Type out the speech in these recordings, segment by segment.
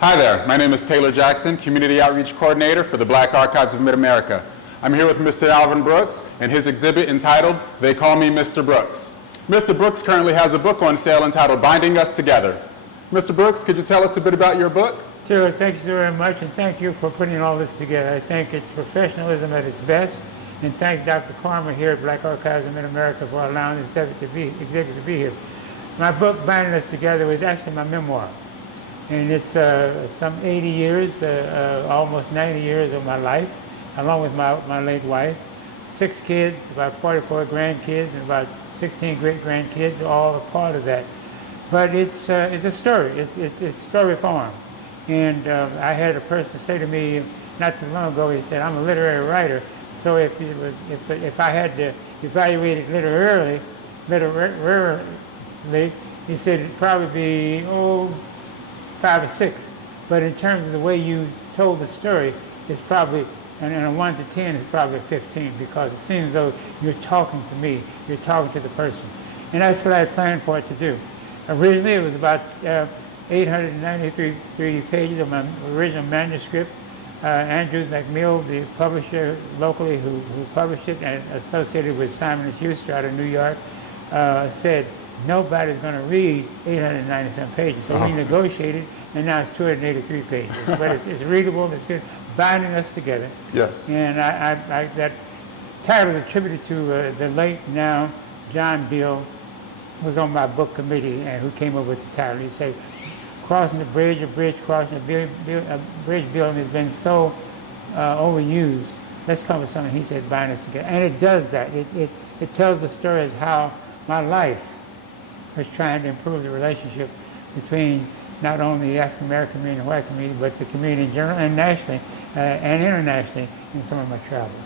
Hi there, my name is Taylor Jackson, Community Outreach Coordinator for the Black Archives of Mid-America. I'm here with Mr. Alvin Brooks and his exhibit entitled, They Call Me Mr. Brooks. Mr. Brooks currently has a book on sale entitled Binding Us Together. Mr. Brooks, could you tell us a bit about your book? Sure, thank you so very much, and thank you for putting all this together. I think it's professionalism at its best, and thank Dr. Carmer here at Black Archives of Mid-America for allowing this exhibit to be here. My book, Binding Us Together, was actually my memoir, and it's some 80 years, almost 90 years of my life, along with my late wife. 6 kids, about 44 grandkids, and about 16 great-grandkids, all a part of that. But it's a story. It's story form. And I had a person say to me not too long ago, he said, I'm a literary writer, so if I had to evaluate it literarily, he said it'd probably be 5 or 6. But in terms of the way you told the story, it's probably, and a 1 to 10 is probably a 15, because it seems as though you're talking to me, you're talking to the person. And that's what I had planned for it to do. Originally, it was about 893 pages of my original manuscript. Andrews McMill, the publisher locally who published it and associated with Simon & Schuster out of New York, said nobody's going to read 897 pages. So we negotiated, and now it's 283 pages. But it's readable, it's good. Binding Us Together. Yes. And that title is attributed to the late now John Bill, who was on my book committee and who came up with the title. He said, crossing the bridge, crossing a bridge building has been so overused. Let's come with something. He said, bind us together. And it does that. It tells the story of how my life was trying to improve the relationship between not only the African American community and white community, but the community in general and nationally and internationally in some of my travels.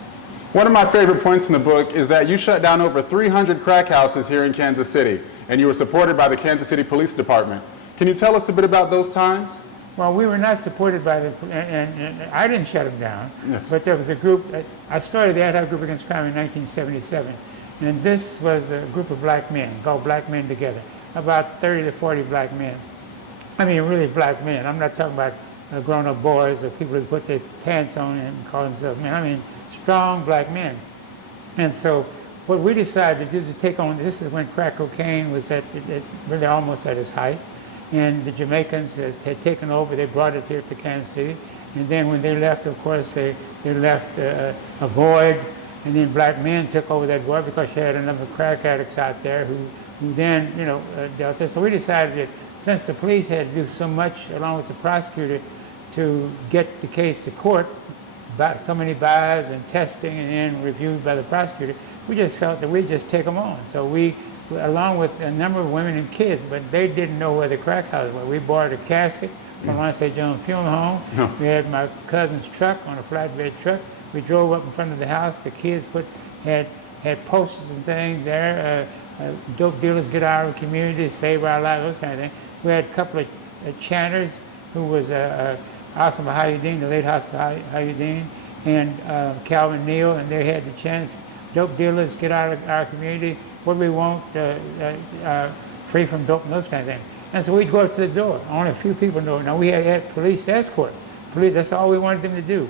One of my favorite points in the book is that you shut down over 300 crack houses here in Kansas City, and you were supported by the Kansas City Police Department. Can you tell us a bit about those times? Well, we were not supported by and I didn't shut them down, yes. But there was a group, I started the Anti-Group Against Crime in 1977, and this was a group of black men, called Black Men Together, about 30 to 40 black men. I mean, really black men. I'm not talking about grown-up boys or people who put their pants on and call themselves men. I mean, strong black men. And so what we decided to do to take on, this is when crack cocaine was really almost at its height, and the Jamaicans had taken over. They brought it here to Kansas City, and then when they left, of course, they left a void, and then black men took over that void because you had a number of crack addicts out there who then, dealt this. So we decided that since the police had to do so much, along with the prosecutor, to get the case to court, so many buys and testing and then reviewed by the prosecutor, we just felt that we'd just take them on. So we, along with a number of women and kids, but they didn't know where the crack houses were. We borrowed a casket from St. John's Funeral Home. No. We had my cousin's truck on a flatbed truck. We drove up in front of the house. The kids had posters and things there. Dope dealers get out of the community, save our lives, those kind of things. We had a couple of chanters who was Austin Bahayuddin, the late Hospital Bahayuddin, and Calvin Neal, and they had the chance. Dope dealers get out of our community. What do we want? Free from dope and those kind of things. And so we'd go up to the door. Only a few people know. Now we had police escort. Police, that's all we wanted them to do.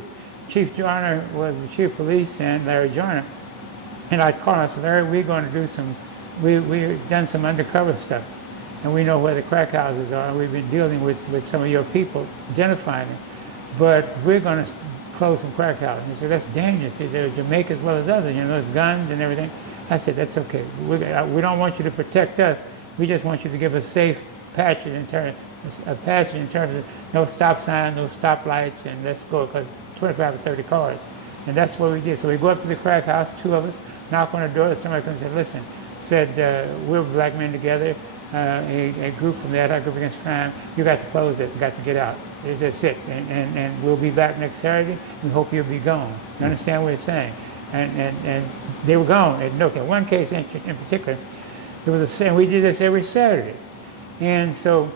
Chief Joyner was the chief of police, and Larry Joyner. And I'd call him, I said, Larry, we're going to do we've done some undercover stuff. And we know where the crack houses are. We've been dealing with some of your people, identifying them. But we're going to close some crack houses. He said, that's dangerous. He said, Jamaica as well as others, there's guns and everything. I said, that's okay. We don't want you to protect us. We just want you to give us safe passage in terms of no stop sign, no stop lights, and let's go, because 25 or 30 cars. And that's what we did. So we go up to the crack house, 2 of us, knock on the door, somebody comes and said, listen, we're black men together, a group from the Anti-Group Against Crime, you got to close it, you got to get out. That's it. And we'll be back next Saturday. We hope you'll be gone. You understand what he's saying? And they were gone. And look, in one case in particular, there was we did this every Saturday. And so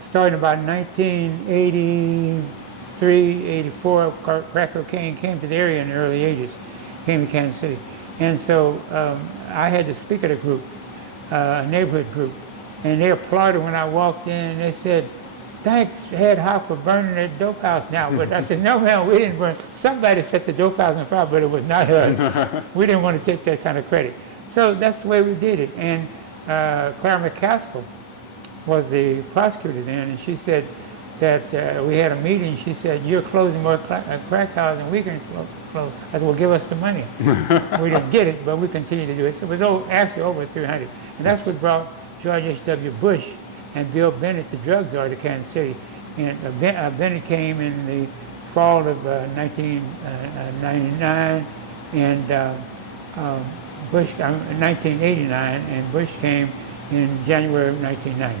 starting about 1983, 84, crack cocaine came to the area in the early 80s, came to Kansas City. And so I had to speak at a group, a neighborhood group, and they applauded when I walked in, and they said, thanks Head Hop for burning that dope house down. But I said, no, man, we didn't burn. Somebody set the dope house on fire, but it was not us. We didn't want to take that kind of credit. So that's the way we did it. And Clara McCaskill was the prosecutor then, and she said that we had a meeting. She said, you're closing more crack houses than we can close. I said, well, give us the money. We didn't get it, but we continued to do it. So it was actually over 300. And that's what brought George H.W. Bush and Bill Bennett, the drug czar, to Kansas City. And Bennett came in the fall of 1999, and Bush, 1989, and Bush came in January of 1990.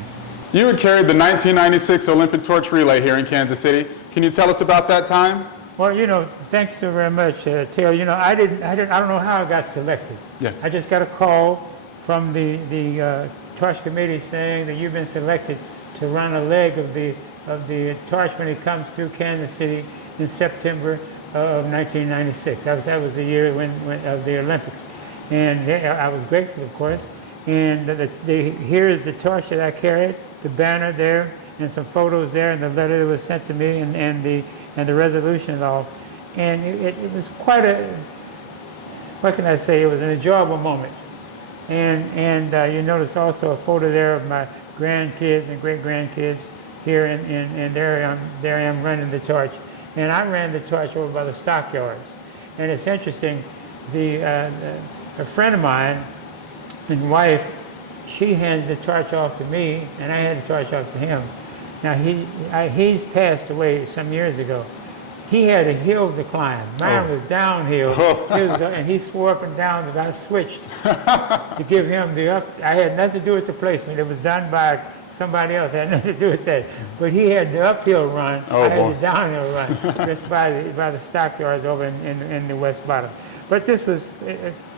You had carried the 1996 Olympic torch relay here in Kansas City. Can you tell us about that time? Well, you know, thanks so very much, Taylor. You know, I don't know how I got selected. Yeah. I just got a call from the torch committee saying that you've been selected to run a leg of the torch when it comes through Kansas City in September of 1996. That was the year of the Olympics, and I was grateful, of course. And here is the torch that I carried, the banner there, and some photos there, and the letter that was sent to me, and the resolution and all. And it was quite a, what can I say? It was an enjoyable moment. And you notice also a photo there of my grandkids and great-grandkids here, and there I am running the torch. And I ran the torch over by the stockyards. And it's interesting, a friend of mine and wife, she handed the torch off to me, and I handed the torch off to him. Now he's passed away some years ago. He had a hill to climb. Mine was downhill, and he swore up and down that I switched to give him the up. I had nothing to do with the placement. It was done by somebody else. I had nothing to do with that. But he had the uphill run. I had the downhill run, just by the stockyards over in the West Bottom. But this was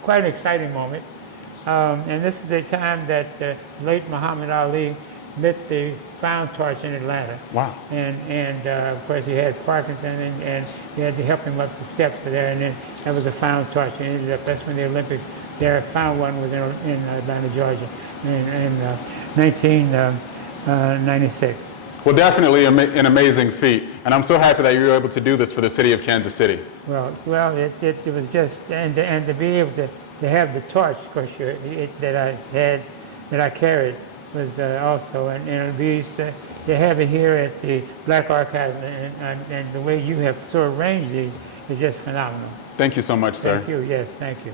quite an exciting moment. And this is the time that late Muhammad Ali lit the found torch in Atlanta. Wow. And of course he had Parkinson, and he had to help him up the steps there, and then that was a found torch. And ended up, that's when the Olympics there, found one was in Atlanta, Georgia, in 1996. Well, definitely an amazing feat, and I'm so happy that you were able to do this for the city of Kansas City. Well, it was just, and to be able to have the torch, of course, that I carried, was also, and it'll be to have it here at the Black Archive, and the way you have sort of arranged these is just phenomenal. Thank you so much, sir. Thank you. Yes, thank you.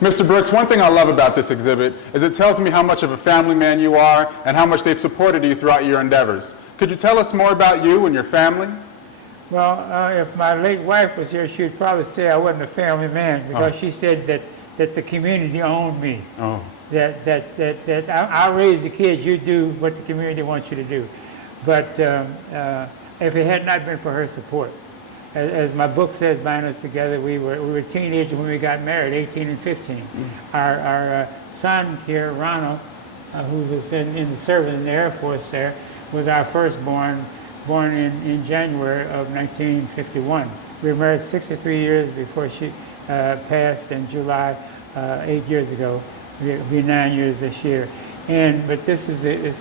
Mr. Brooks, one thing I love about this exhibit is it tells me how much of a family man you are and how much they've supported you throughout your endeavors. Could you tell us more about you and your family? Well, if my late wife was here, she would probably say I wasn't a family man, because she said that the community owned me. Oh. That I'll raise the kids, you do what the community wants you to do. But if it had not been for her support, as my book says, Bind Us Together, we were teenagers when we got married, 18 and 15. Our son here, Ronald, who was in the service in the Air Force there, was our firstborn, born in January of 1951. We were married 63 years before she passed in July 8 years ago. It'll be 9 years this year. But this is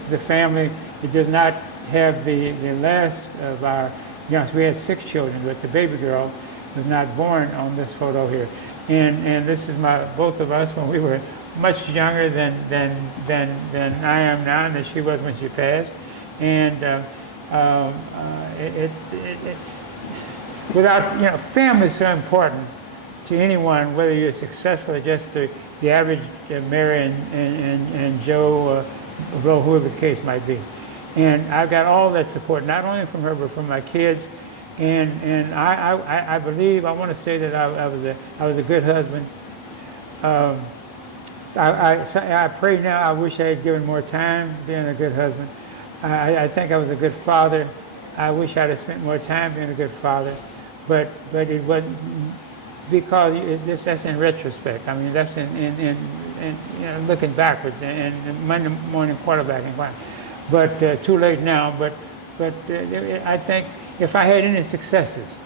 the family. It does not have the last of our young. We had 6 children, but the baby girl was not born on this photo here. And this is both of us when we were much younger than I am now, and that she was when she passed. And without, family is so important to anyone, whether you're successful or just the average Mary and Joe, or whoever the case might be. And I've got all that support, not only from her, but from my kids. And I believe, I want to say that I was a good husband. I pray now, I wish I had given more time being a good husband. I think I was a good father. I wish I'd have spent more time being a good father. But it wasn't, because that's in retrospect. I mean, that's in looking backwards and Monday morning quarterbacking. But too late now. But I think if I had any successes,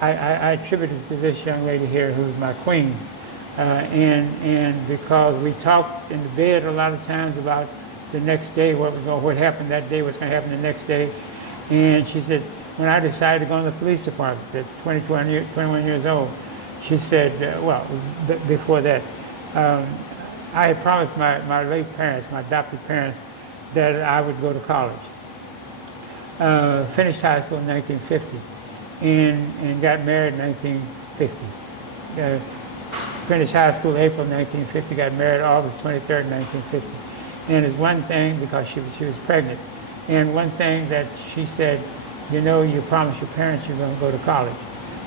I attribute it to this young lady here, who's my queen, and because we talked in the bed a lot of times about the next day, what happened that day was going to happen the next day. And she said, when I decided to go in the police department at 21 years old, she said, before that, I had promised my late parents, my adopted parents, that I would go to college. Finished high school in 1950 and got married in 1950. Finished high school April 1950, got married August 23rd, 1950. And it's one thing, because she was pregnant, and one thing that she said, you know, you promised your parents you were going to go to college.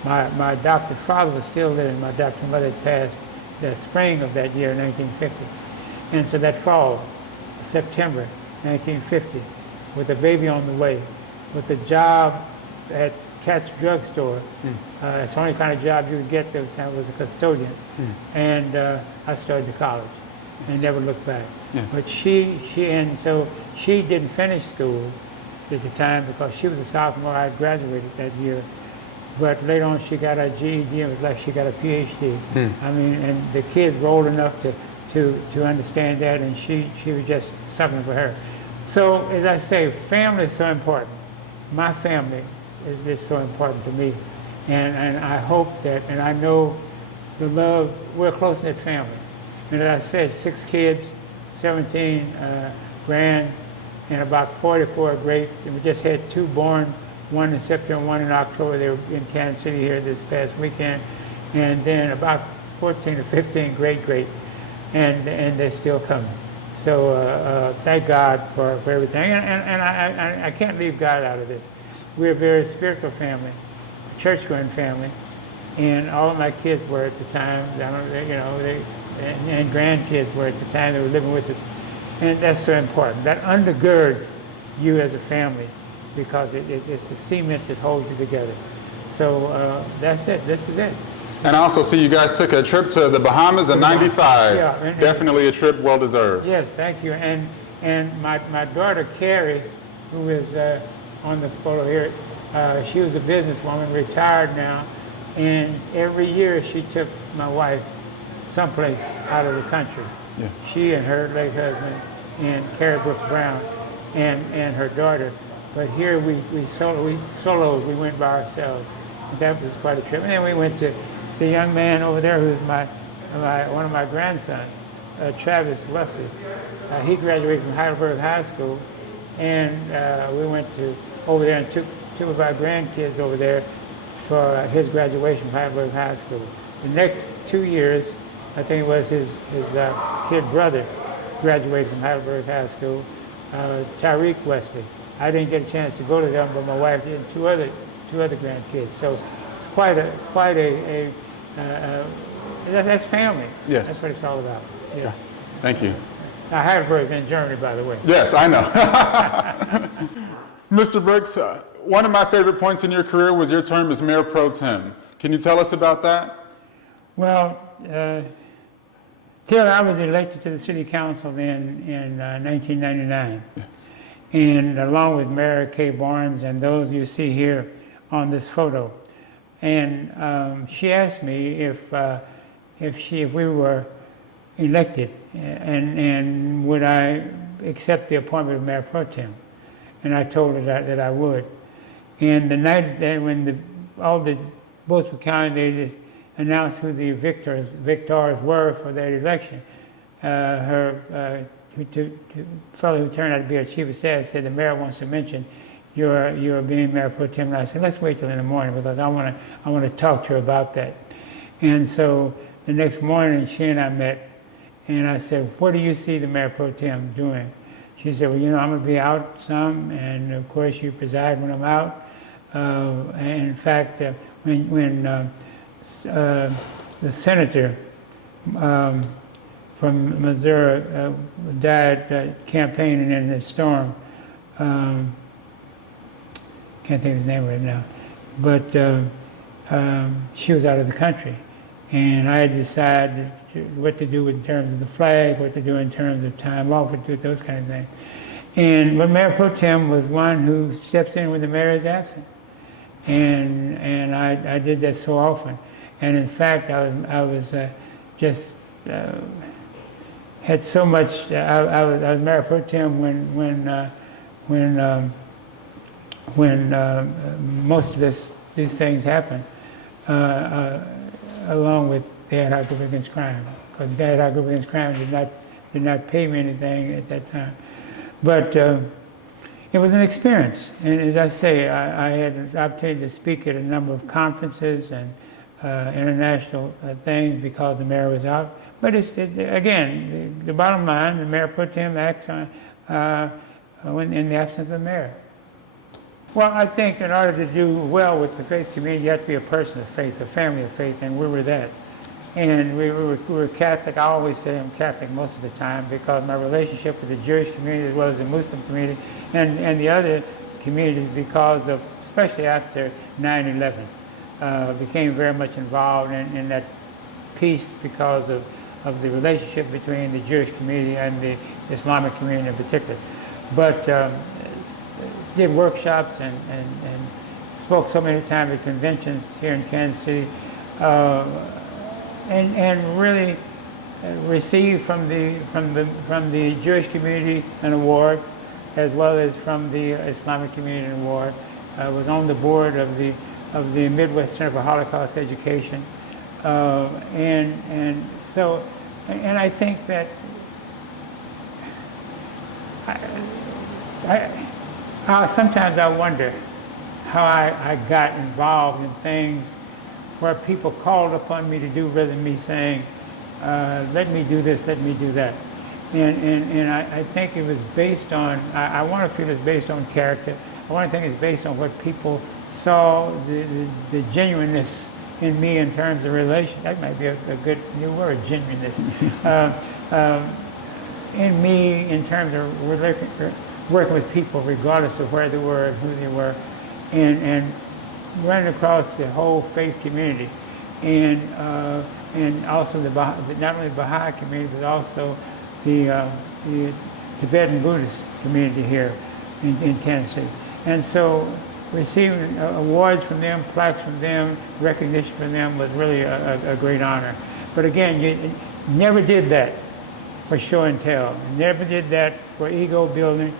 My adopted father was still living. My adopted mother had passed the spring of that year, 1950. And so that fall, September 1950, with a baby on the way, with a job at Cat's drugstore. It's the only kind of job you could get that was a custodian. And I started to college and never looked back. But she didn't finish school at the time because she was a sophomore. I graduated that year. But later on she got a GED, and it was like she got a PhD. I mean, and the kids were old enough to understand that, and she was just something for her. So as I say, family is so important. My family is just so important to me. And I hope that, and I know the love, we're a close-knit family. And as I said, 6 kids, 17 grand, and about 44 great. And we just had 2 born, one in September, one in October. They were in Kansas City here this past weekend. And then about 14 or 15 great. And they're still coming. So thank God for everything. And I can't leave God out of this. We're a very spiritual family, church-going family. And all of my kids were at the time, and grandkids were at the time. They were living with us. And that's so important. That undergirds you as a family, because it's the cement that holds you together. So that's it. This is it. And I also see you guys took a trip to the Bahamas in '95. Yeah, definitely a trip well deserved. Yes, thank you. And my daughter Carrie, who is on the photo here, she was a businesswoman, retired now, and every year she took my wife someplace out of the country. She and her late husband and Carrie Brooks Brown and her daughter. But here we soloed. We went by ourselves. That was quite a trip. And then we went to the young man over there, who's one of my grandsons, Travis Wesley. He graduated from Heidelberg High School, and we went over there and took 2 of our grandkids over there for his graduation from Heidelberg High School. The next 2 years, I think it was his kid brother graduated from Heidelberg High School, Tyreek Wesley. I didn't get a chance to go to them, but my wife did, and two other grandkids. So it's quite a that's family. Yes. That's what it's all about. Yes. Thank you. Now, Heidelberg's in Germany, by the way. Yes, I know. Mr. Brooks, one of my favorite points in your career was your term as Mayor Pro Tem. Can you tell us about that? Well, till I was elected to the city council in 1999, and along with Mayor Kay Barnes and those you see here on this photo, and she asked me if we were elected, and would I accept the appointment of Mayor Pro Tem, and I told her that I would. And the night that when all the votes were counted, they just announced who the victors were for that election. The fellow who turned out to be our chief of staff said, the mayor wants to mention you're being Mayor Pro Tem. And I said, let's wait till in the morning, because I want to talk to her about that. And so the next morning, she and I met, and I said, what do you see the Mayor Pro Tem doing? She said, well, I'm going to be out some, and of course you preside when I'm out. And in fact, when the senator from Missouri died campaigning in the storm, can't think of his name right now, but she was out of the country. And I had decided what to do in terms of the flag, what to do in terms of time off, what to do with those kind of things. But Mayor Pro Tem was one who steps in when the mayor is absent. And I did that so often. And in fact, I was just had so much. I was mayor pro tem when most of these things happened, along with the ad hoc group against crime, because the ad hoc group against crime did not pay me anything at that time. But it was an experience, and as I say, I had the opportunity to speak at a number of conferences and international things because the mayor was out. But again, the bottom line, the mayor pro tem acts in the absence of the mayor. Well, I think in order to do well with the faith community, you have to be a person of faith, a family of faith, and we were that. And we were Catholic. I always say I'm Catholic most of the time because my relationship with the Jewish community as well as the Muslim community and the other communities, because of, especially after 9/11, became very much involved in that peace because of the relationship between the Jewish community and the Islamic community in particular. But did workshops and spoke so many times at conventions here in Kansas City, and really received from the Jewish community an award, as well as from the Islamic community an award. I was on the board of the Midwest Center for Holocaust Education, and I think that sometimes I wonder how I got involved in things where people called upon me to do rather than me saying, let me do this, let me do that. And I think it was based on, I want to feel it's based on character. I want to think it's based on what people saw, the genuineness in me in terms of relation. That might be a good new word, genuineness. In me in terms of working with people regardless of where they were and who they were, and running across the whole faith community, and also not only the Baha'i community but also the Tibetan Buddhist community here in Kansas City. And so receiving awards from them, plaques from them, recognition from them was really a great honor. But again, you never did that for show and tell. Never did that for ego building.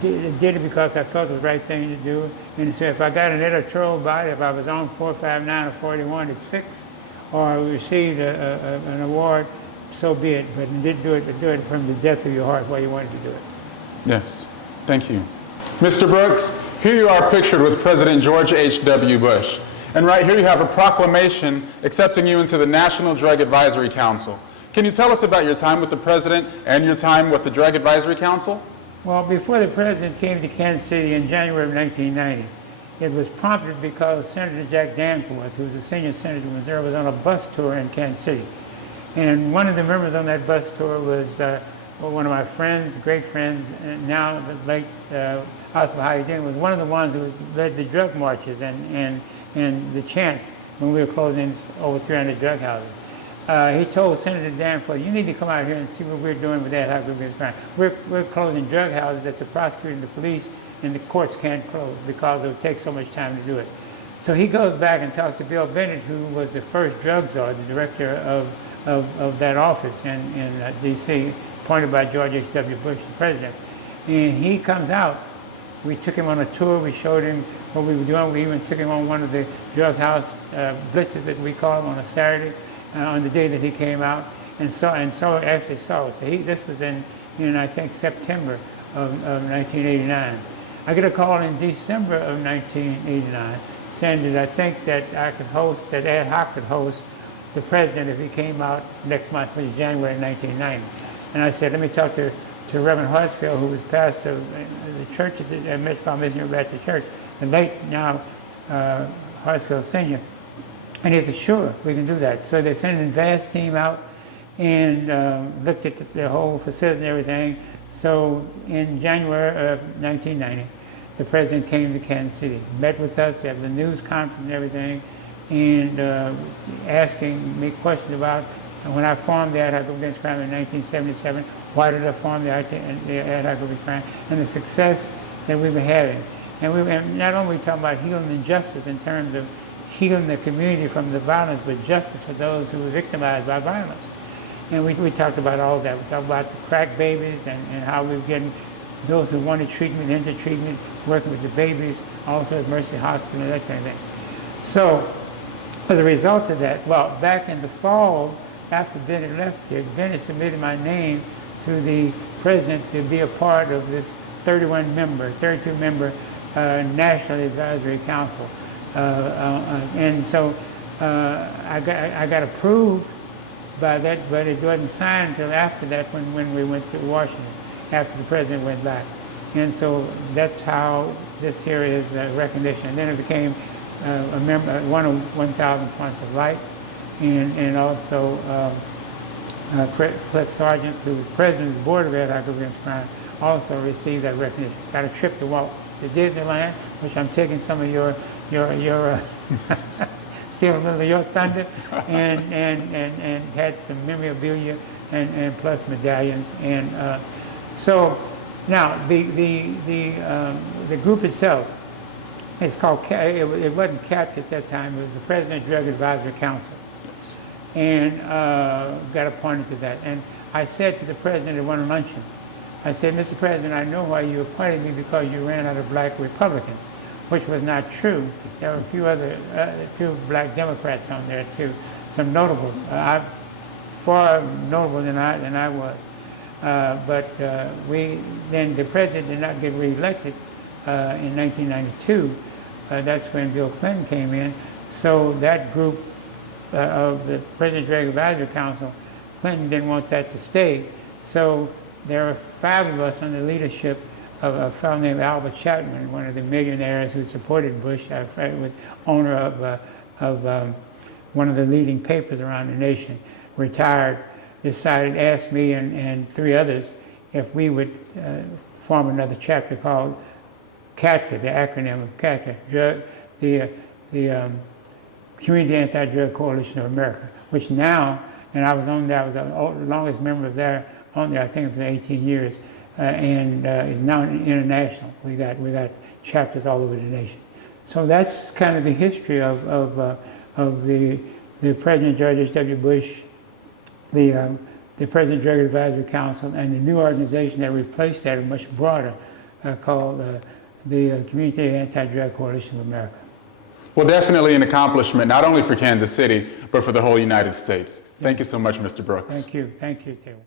Did it because I felt it was the right thing to do. And so if I got an editorial about it, if I was on 459 or 41 at 6, or received an award, so be it. But did do it from the depth of your heart why you wanted to do it. Yes, thank you. Mr. Brooks, here you are pictured with President George H.W. Bush. And right here you have a proclamation accepting you into the National Drug Advisory Council. Can you tell us about your time with the President and your time with the Drug Advisory Council? Well, before the President came to Kansas City in January of 1990, it was prompted because Senator Jack Danforth, who was a senior senator in Missouri, was on a bus tour in Kansas City. And one of the members on that bus tour was one of my friends, great friends, and now the late Oscar Hayden, was one of the ones who led the drug marches and the chants when we were closing over 300 drug houses. He told Senator Danforth, you need to come out here and see what we're doing with that high against crime. We're closing drug houses that the prosecutor and the police and the courts can't close because it would take so much time to do it. So he goes back and talks to Bill Bennett, who was the first drug czar, the director of that office in D.C., appointed by George H.W. Bush, the president. And he comes out. We took him on a tour. We showed him what we were doing. We even took him on one of the drug house blitzes that we call them on a Saturday. On the day that he came out, and actually saw. So this was in I think September of 1989. I get a call in December of 1989 saying that I think that I could host, that ad hoc could host the President if he came out next month, which is January 1990. And I said, let me talk to Reverend Hartsfield, who was pastor of the church at Metropolitan Missionary Baptist Church, the late now Hartsfield Sr. And he said, sure, we can do that. So they sent an advanced team out and looked at the whole facility and everything. So in January of 1990, the President came to Kansas City, met with us, there was a news conference and everything, and asking me questions about when I formed the ad hoc group against crime in 1977, why did I form the ad hoc group against crime, and the success that we've been having. And not only talking about healing injustice in terms of healing the community from the violence, but justice for those who were victimized by violence. And we talked about all that. We talked about the crack babies and how we were getting those who wanted treatment into treatment, working with the babies, also at Mercy Hospital, that kind of thing. So as a result of that, well, back in the fall, after Bennett left here, Bennett submitted my name to the president to be a part of this 32-member National Advisory Council. And so I got approved by that, but it wasn't signed until after that when we went to Washington, after the president went back. And so that's how this here is recognition. And then it became a member, one of 1,000 Points of Light, and also Cliff Sargent, who was president of the Board of Anti-Group Against Crime, also received that recognition. Got a trip to Walt to Disneyland, which I'm taking some of your stealing a little of your thunder, and had some memorabilia and plus medallions. And so now the group itself, it's called, it wasn't CAPT at that time, it was the President Drug Advisory Council, and got appointed to that. And I said to the president at one luncheon, I said, Mr. President, I know why you appointed me, because you ran out of black Republicans, which was not true. There were a few black Democrats on there too, some notables, far notable than I was. But then the president did not get reelected in 1992. That's when Bill Clinton came in. So that group of the President Drug Advisory Council, Clinton didn't want that to stay. So there were 5 of us under the leadership of a fellow named Alvin Chapman, one of the millionaires who supported Bush, was owner of one of the leading papers around the nation, retired, decided, asked me and 3 others if we would form another chapter called CATCA, the acronym of CATCA, the Community Anti-Drug Coalition of America, which now, and I was on there, I was the longest member of there, on there, I think for 18 years, and is now international. We got chapters all over the nation. So that's kind of the history of the President George H.W. Bush, the President Drug Advisory Council, and the new organization that replaced that, much broader, called the Community Anti-Drug Coalition of America. Well, definitely an accomplishment, not only for Kansas City, but for the whole United States. Thank you so much, Mr. Brooks. Thank you, Taylor.